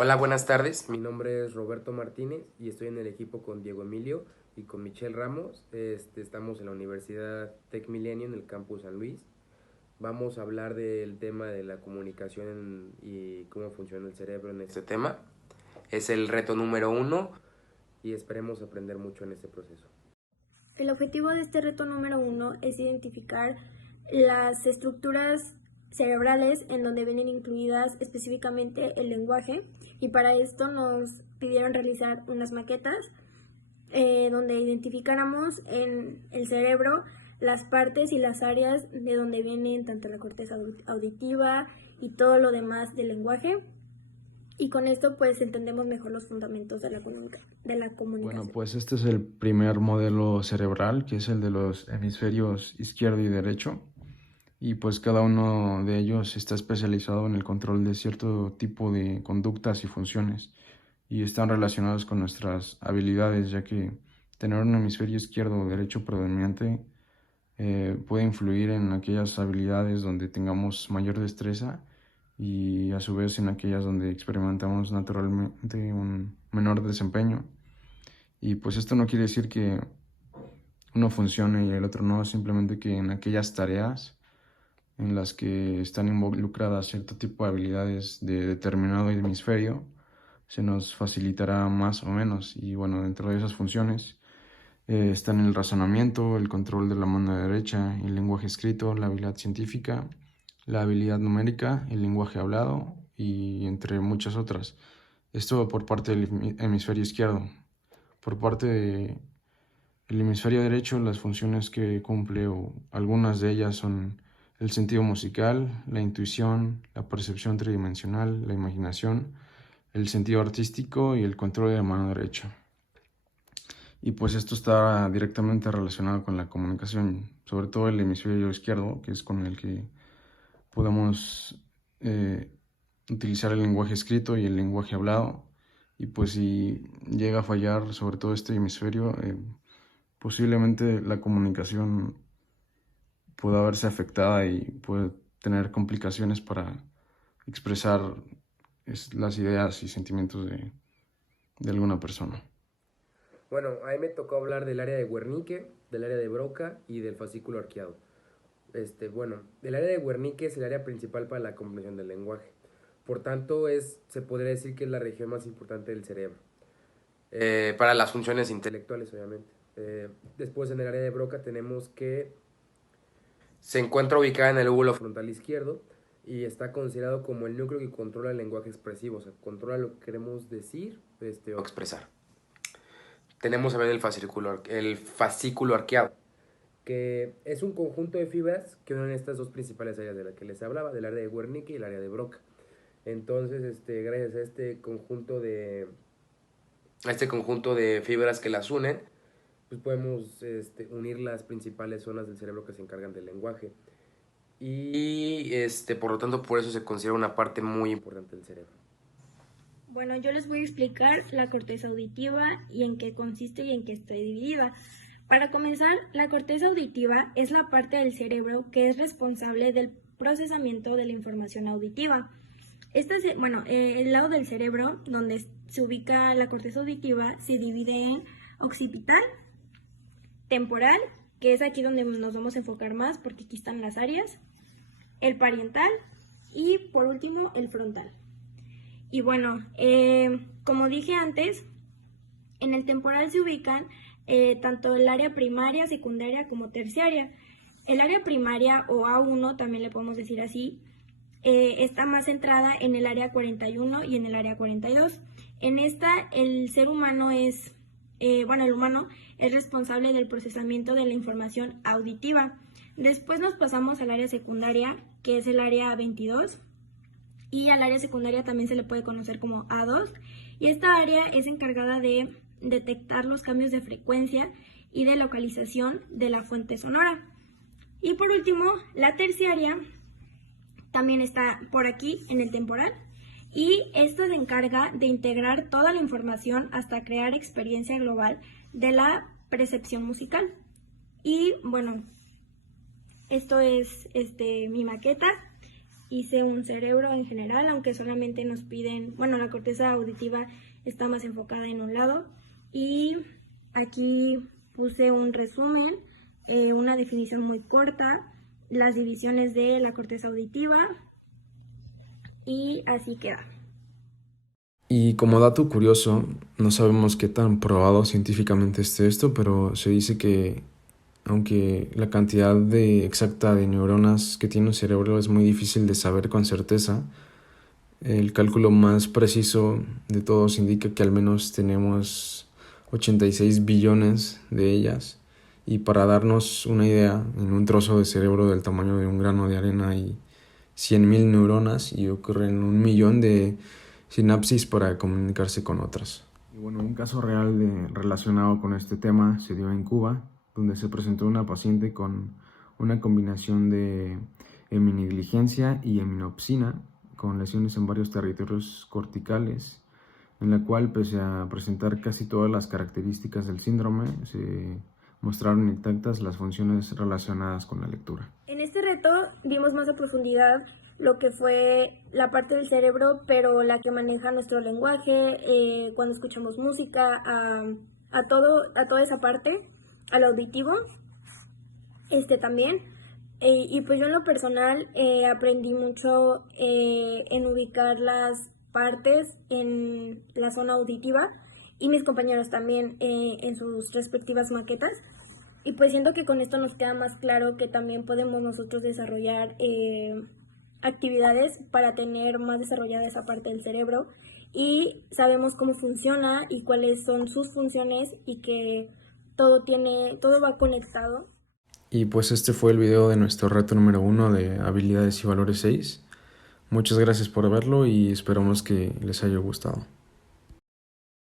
Hola, buenas tardes. Mi nombre es Roberto Martínez y estoy en el equipo con Diego Emilio y con Michelle Ramos. Estamos en la Universidad Tech Milenio en el campus San Luis. Vamos a hablar del tema de la comunicación y cómo funciona el cerebro en este tema. Es el reto número 1 y esperemos aprender mucho en este proceso. El objetivo de este reto número 1 es identificar las estructuras cerebrales en donde vienen incluidas específicamente el lenguaje, y para esto nos pidieron realizar unas maquetas donde identificáramos en el cerebro las partes y las áreas de donde vienen tanto la corteza auditiva y todo lo demás del lenguaje. Y con esto pues entendemos mejor los fundamentos de la comunicación. Bueno, pues este es el primer modelo cerebral, que es el de los hemisferios izquierdo y derecho. Y pues cada uno de ellos está especializado en el control de cierto tipo de conductas y funciones. Y están relacionados con nuestras habilidades, ya que tener un hemisferio izquierdo o derecho predominante puede influir en aquellas habilidades donde tengamos mayor destreza y a su vez en aquellas donde experimentamos naturalmente un menor desempeño. Y pues esto no quiere decir que uno funcione y el otro no, simplemente que en aquellas tareas en las que están involucradas cierto tipo de habilidades de determinado hemisferio, se nos facilitará más o menos. Y bueno, dentro de esas funciones están el razonamiento, el control de la mano derecha, el lenguaje escrito, la habilidad científica, la habilidad numérica, el lenguaje hablado y entre muchas otras. Esto por parte del hemisferio izquierdo. Por parte del hemisferio derecho, las funciones que cumple o algunas de ellas son el sentido musical, la intuición, la percepción tridimensional, la imaginación, el sentido artístico y el control de la mano derecha. Y pues esto está directamente relacionado con la comunicación, sobre todo el hemisferio izquierdo, que es con el que podemos utilizar el lenguaje escrito y el lenguaje hablado. Y pues si llega a fallar sobre todo este hemisferio, posiblemente la comunicación pueda verse afectada y puede tener complicaciones para expresar las ideas y sentimientos de alguna persona. Bueno, a mí me tocó hablar del área de Wernicke, del área de Broca y del fascículo arqueado. El área de Wernicke es el área principal para la comprensión del lenguaje. Por tanto, se podría decir que es la región más importante del cerebro. Para las funciones intelectuales, obviamente. Después, en el área de Broca tenemos que se encuentra ubicada en el lóbulo frontal izquierdo y está considerado como el núcleo que controla el lenguaje expresivo, o sea, controla lo que queremos decir o expresar. Tenemos también el fascículo arqueado, que es un conjunto de fibras que unen estas dos principales áreas de las que les hablaba, del área de Wernicke y el área de Broca. Entonces, gracias a este conjunto de fibras que las unen, pues podemos unir las principales zonas del cerebro que se encargan del lenguaje. Y por lo tanto, por eso se considera una parte muy importante del cerebro. Bueno, yo les voy a explicar la corteza auditiva y en qué consiste y en qué está dividida. Para comenzar, la corteza auditiva es la parte del cerebro que es responsable del procesamiento de la información auditiva. El lado del cerebro donde se ubica la corteza auditiva se divide en occipital, temporal, que es aquí donde nos vamos a enfocar más porque aquí están las áreas, el parietal y por último el frontal. Y bueno, como dije antes, en el temporal se ubican tanto el área primaria, secundaria como terciaria. El área primaria o A1, también le podemos decir así, está más centrada en el área 41 y en el área 42. En esta, el humano es responsable del procesamiento de la información auditiva. Después nos pasamos al área secundaria, que es el área 22. Y al área secundaria también se le puede conocer como A2, y esta área es encargada de detectar los cambios de frecuencia y de localización de la fuente sonora. Y por último, la terciaria también está por aquí en el temporal, y esto se encarga de integrar toda la información hasta crear experiencia global de la percepción musical. Y bueno, esto es mi maqueta. hice un cerebro en general, aunque solamente nos piden, bueno, la corteza auditiva está más enfocada en un lado. Y aquí puse un resumen, una definición muy corta, las divisiones de la corteza auditiva y así queda. Y como dato curioso, no sabemos qué tan probado científicamente esté esto, pero se dice que aunque la cantidad exacta de neuronas que tiene un cerebro es muy difícil de saber con certeza, el cálculo más preciso de todos indica que al menos tenemos 86 billones de ellas. Y para darnos una idea, en un trozo de cerebro del tamaño de un grano de arena hay 100.000 neuronas y ocurren 1.000.000 de sinapsis para comunicarse con otras. Y bueno, un caso real relacionado con este tema se dio en Cuba, donde se presentó una paciente con una combinación de heminegligencia y heminopsina, con lesiones en varios territorios corticales, en la cual, pese a presentar casi todas las características del síndrome, se mostraron intactas las funciones relacionadas con la lectura. En este reto vimos más a profundidad lo que fue la parte del cerebro, pero la que maneja nuestro lenguaje, cuando escuchamos música, a toda esa parte, al auditivo, también. Y pues yo en lo personal aprendí mucho en ubicar las partes en la zona auditiva y mis compañeros también en sus respectivas maquetas. Y pues siento que con esto nos queda más claro que también podemos nosotros desarrollar actividades para tener más desarrollada esa parte del cerebro y sabemos cómo funciona y cuáles son sus funciones y que todo va conectado. Y pues este fue el video de nuestro reto número 1 de habilidades y valores 6. Muchas gracias por verlo y esperamos que les haya gustado.